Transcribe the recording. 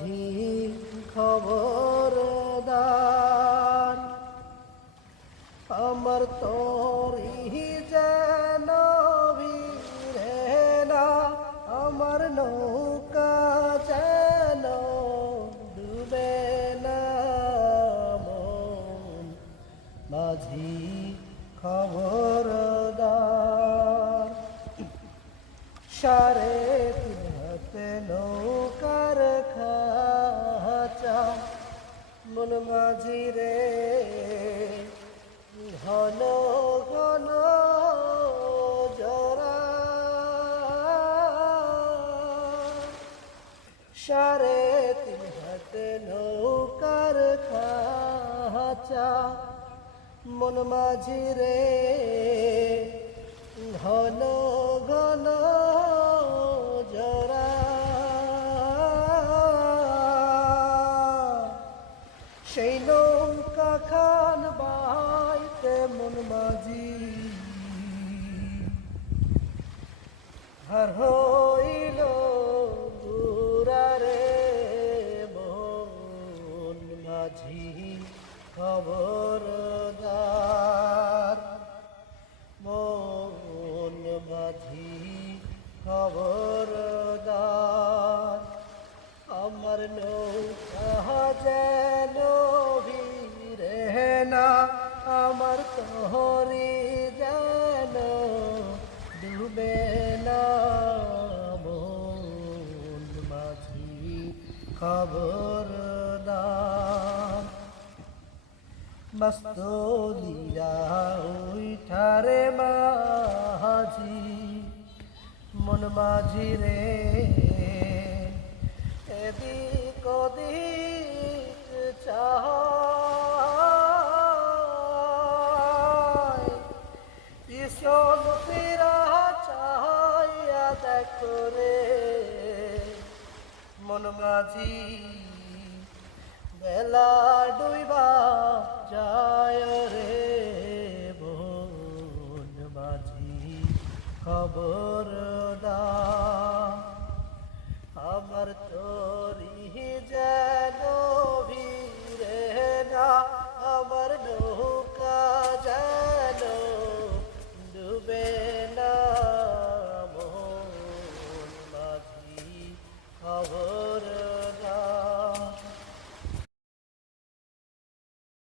মাঝি খবরদার আমার তোরি যেন ভিড়ে না, আমার নৌকা যেন ডুবে না মন মাঝি খবরদার। সাড়ে তিন হাতে নৌকার খাঁচা মন মাঝি রে ঘন ঘন জরা। সাড়ে তিন হাতে নৌকার খাঁচা মন মাঝি রে ঘন ঘন জরা। সেই নৌকা খান বাইতে মন মাঝি হার হইল দুরারে মন মাঝি খবরদার, মন মাঝি খবরদার। আমার নৌকা যেন ভিড়ে না, আমার তোহরি যেন ডুবে না মন মাঝি খবরদার। মস্তলিয়া উঠারে মাঝি মন মাঝি রে এদিক ওদিক চায়, পিছন ফিরা চাইয়া দেখো রে মন মাঝি বেলা ডুইবা যায় রে মন মাঝি খবর